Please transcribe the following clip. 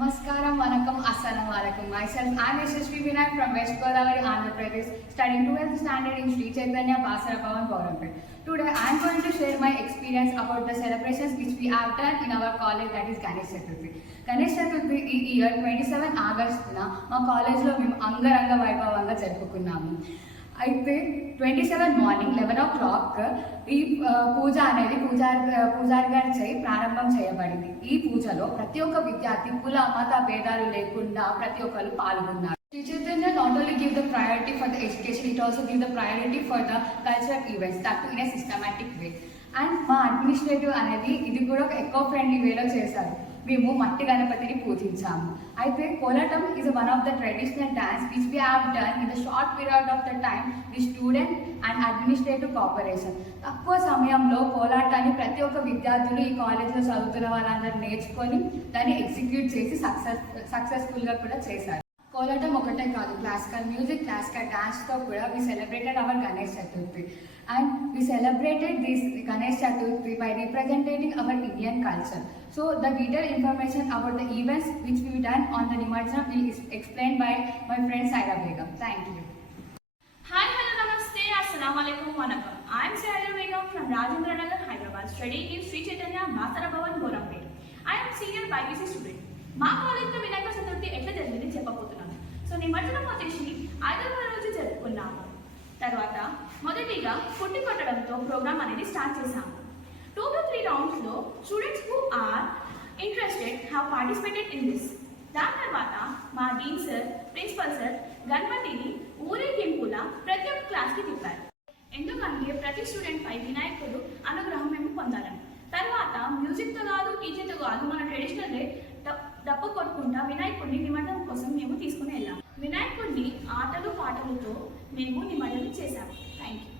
Namaskaram, Vanakkam, Assalamu alaikum. Myself, I am Yashasvi Vinay from West Godavari, Andhra Pradesh, studying 12th standard in Sri Chaitanya Basara Bhavan, Borampet. Today, I am going to share my experience about the celebrations which we have done in our college, that is Ganesh Chaturthi. Ganesh Chaturthi ఈ year 27 ఆగస్టున మా కాలేజ్లో మేము అంగరంగ వైభవంగా జరుపుకున్నాము. అయితే 27 morning 11 o'clock ఈ పూజ అనేది పూజారి గారి చేయి ప్రారంభం చేయబడింది. ఈ పూజలో ప్రతి ఒక్క విద్యార్థి కుల మత భేదాలు లేకుండా ప్రతి ఒక్కరు పాల్గొన్నారు. Sri Chaitanya not only give the priority for the education, it also give the priority for the cultural events, that in a systematic way. And మా అడ్మినిస్ట్రేటివ్ అనేది ఇది కూడా ఒక ఎకో ఫ్రెండ్లీ వేలో చేశారు. మేము మట్టి గణపతిని పూజించాము. అయితే Kolatam is one of the traditional dance which we have done in the short period of the time the student and administrative cooperation. తక్కువ సమయంలో కోలాటాన్ని ప్రతి ఒక్క విద్యార్థులు ఈ కాలేజ్లో చదువుతున్న వాళ్ళందరూ నేర్చుకొని దాన్ని ఎగ్జిక్యూట్ చేసి సక్సెస్ఫుల్గా కూడా చేశారు. కోలాటం ఒకటే కాదు, క్లాసికల్ మ్యూజిక్, క్లాసికల్ డాన్స్తో కూడా we celebrated our Ganesh Chaturthi and we celebrated this Ganesh Chaturthi by representing our Indian culture. So the detailed information about the events which we done on the Nimarjanam will explained by my friend Saira Begum. Thank you. Hi, hello, namaste, assalamu alaikum, vanakkam. I am Saira Begum from Rajendra Nagar, Hyderabad, studying in Sri Chaitanya Basara Bhavan, Borampet. I am senior BIPC student. మా కాలేజ్లో వినాయక చతుర్థి ఎట్లా జరిగింది చెప్పబోతున్నాను. So నిమజ్జనం వచ్చేసి 5వ రోజు జరుపుకున్నాము. తర్వాత మొదటిగా పుట్టి కొట్టడంతో ప్రోగ్రామ్ అనేది స్టార్ట్ చేశాము. 2 to 3 రౌండ్స్లో students who are interested have participated in this. దాని తర్వాత మా డీన్ సార్, ప్రిన్సిపల్ సార్ గణపతిని ఊరేగింపులా ప్రతి ఒక్క క్లాస్కి తిప్పారు. ఎందుకంటే ప్రతి స్టూడెంట్ పై వినాయకుడు అనుగ్రహం మేము పొందాలని. తర్వాత మ్యూజిక్తో కాదు, టీచర్తో కాదు, మన ట్రెడిషనల్ డే డప్పు కొట్టుకుంటా వినాయకుడిని నిమజ్జనం కోసం మేము తీసుకుని వెళ్ళాము. వినాయకుడిని ఆటలు పాటలతో మేము నిమజ్జనం చేశాము. Thank you.